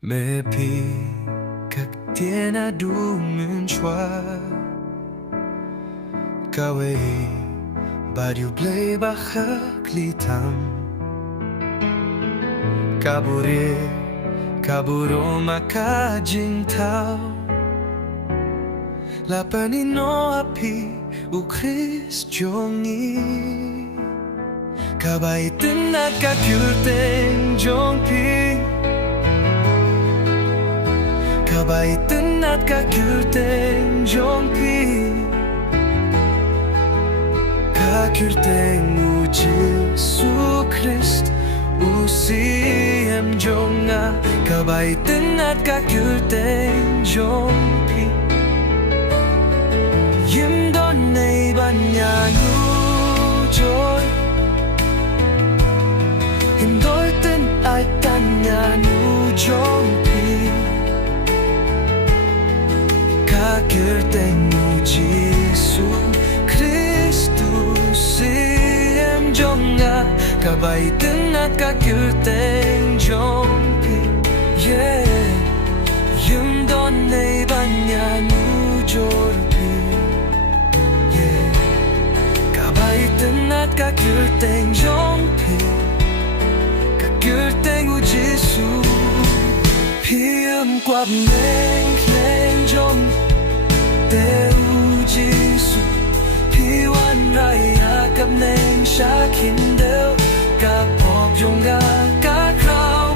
Maybe Ktien naduh mynshwa Kawei Blei Hakhlieh buhrieh burom Ka jingthaw no api U Khrist jongngi Kaba itynnad Ka kyrteng jongpi Kaba itynnad Ka kyrteng jongpi Ka kyrteng U Jisu Khrist U Syiem jongngi Kaba itynnad Ka kyrteng jongpi Hynrei nujor Hynrei itynnad nujor Ka kyrteng U Jisu Khrist U Syiem jongngi Kaba itynnad Ka kyrteng jongpi Hynrei nujor Kaba itynnad Ka kyrteng jongpi Ka kyrteng U Jisu Syiem kwah bneng khlem jong U Jisu wanrah bneng khyndew Ka jongngi Ka khraw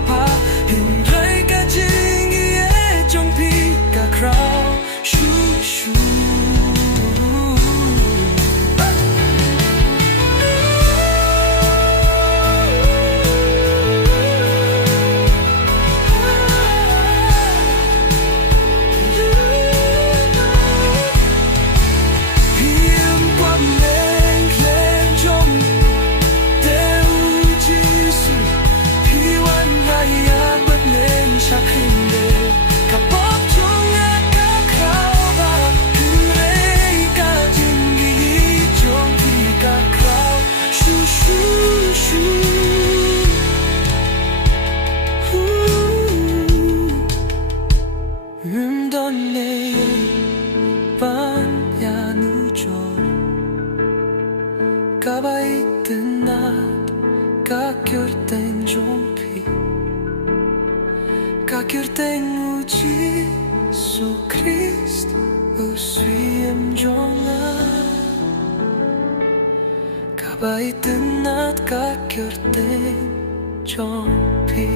Hynrei Ka jingieit jongpi Ka khraw shuh nujor Kaba itynnad Ka kyrteng jongpi Ka kyrteng U Jisu Khrist U Syiem jongngi Kaba itynnad Ka kyrteng jongpi